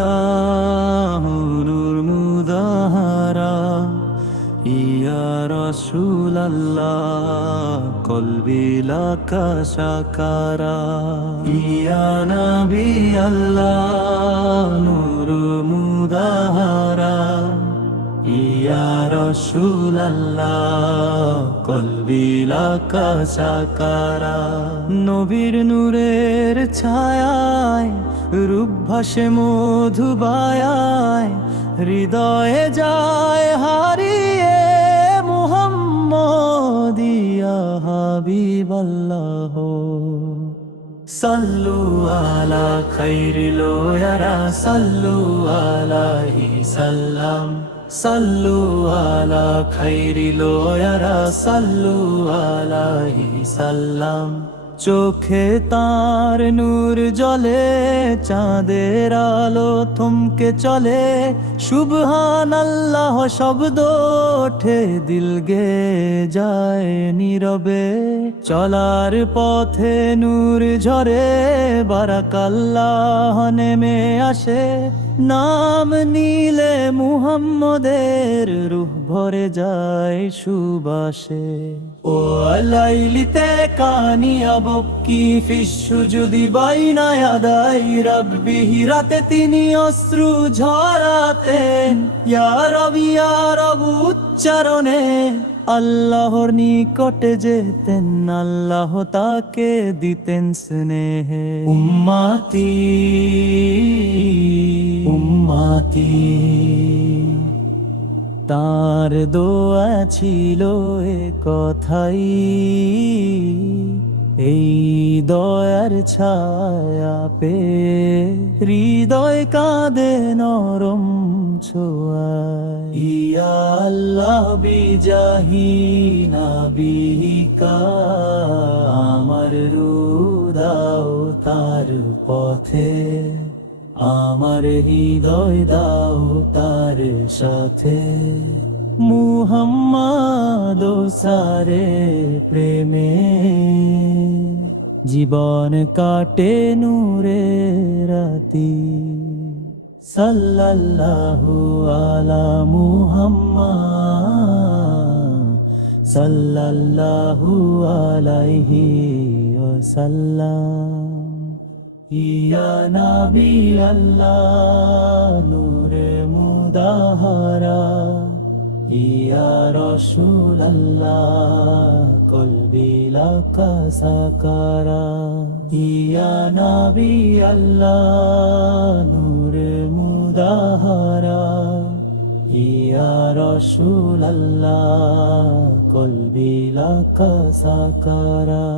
আল্লাহ নূর মুদাহারা, ইয়া রাসূল আল্লাহ কলবি লাকা সাকারা। ইয়া নবী আল্লাহ নূর মুদাহারা, ইয়া রাসূল আল্লাহ কলবি লাকা সাকারা। নবীর নূরের ছায়ায় রূপ ভাসে মধুবায়ায়, হৃদয়ে যায় হারিয়ে মুহাম্মদ ইয়া হাবিবাল্লাহ। সাল্লু আলা খাইরিল ওয়ারা, সাল্লু আলাইহি সাল্লাম, সাল্লু আলা খাইরিল ওয়ারা, সাল্লু আলাইহি সাল্লাম। চোখে তার নূর জ্বলে, চাঁদের আলো থমকে চলে, সুবহানাল্লাহ শব্দ ওঠে, দিল গে যায় নীরবে। চলার পথে নূর ঝরে, বারাকাল্লাহ নেমে আসে, নাম নিলে মুহাম্মদের রূহ ভরে যায় সুবাসে। ও লাইলিতে কানিয়া বকি ফিসুজুদি বাইনা ইয়াদাই রাব্বিহি, রাতে তিনি অশ্রু ঝরাতেন, ইয়া রব উচ্চারণে আল্লাহর নিকটে যেতেন, আল্লাহ তাকে দিতেন স্নেহে। উম্মতি উম্মতি, তার দোয়া ছিল এ কথাই, এই দয়ার ছায়া পে হৃদয় কাঁদে নরম ছোঁয়ায়। ইয়া আল্লাহ বিজাহি নাবিকা, আমার রূহ দাও তার পথে, আমার হৃদয় দাও তার সাথে। মুহাম্মদ সারে প্রেমে জীবন কাটে নূরে রাতি। সাল্লাল্লাহু আলা মুহাম্মদ, সাল্লাল্লাহু আলাইহি ওয়াসাল্লাম। ইয়া নবী আল্লাহ নূরে মুদাহারা, ইয়া রাসূল আল্লাহ কলবি লাকা সাকারা। ইয়া নবী আল্লাহ নূরে মুদাহারা, ইয়া রাসূল আল্লাহ কলবি লাকা সাকারা।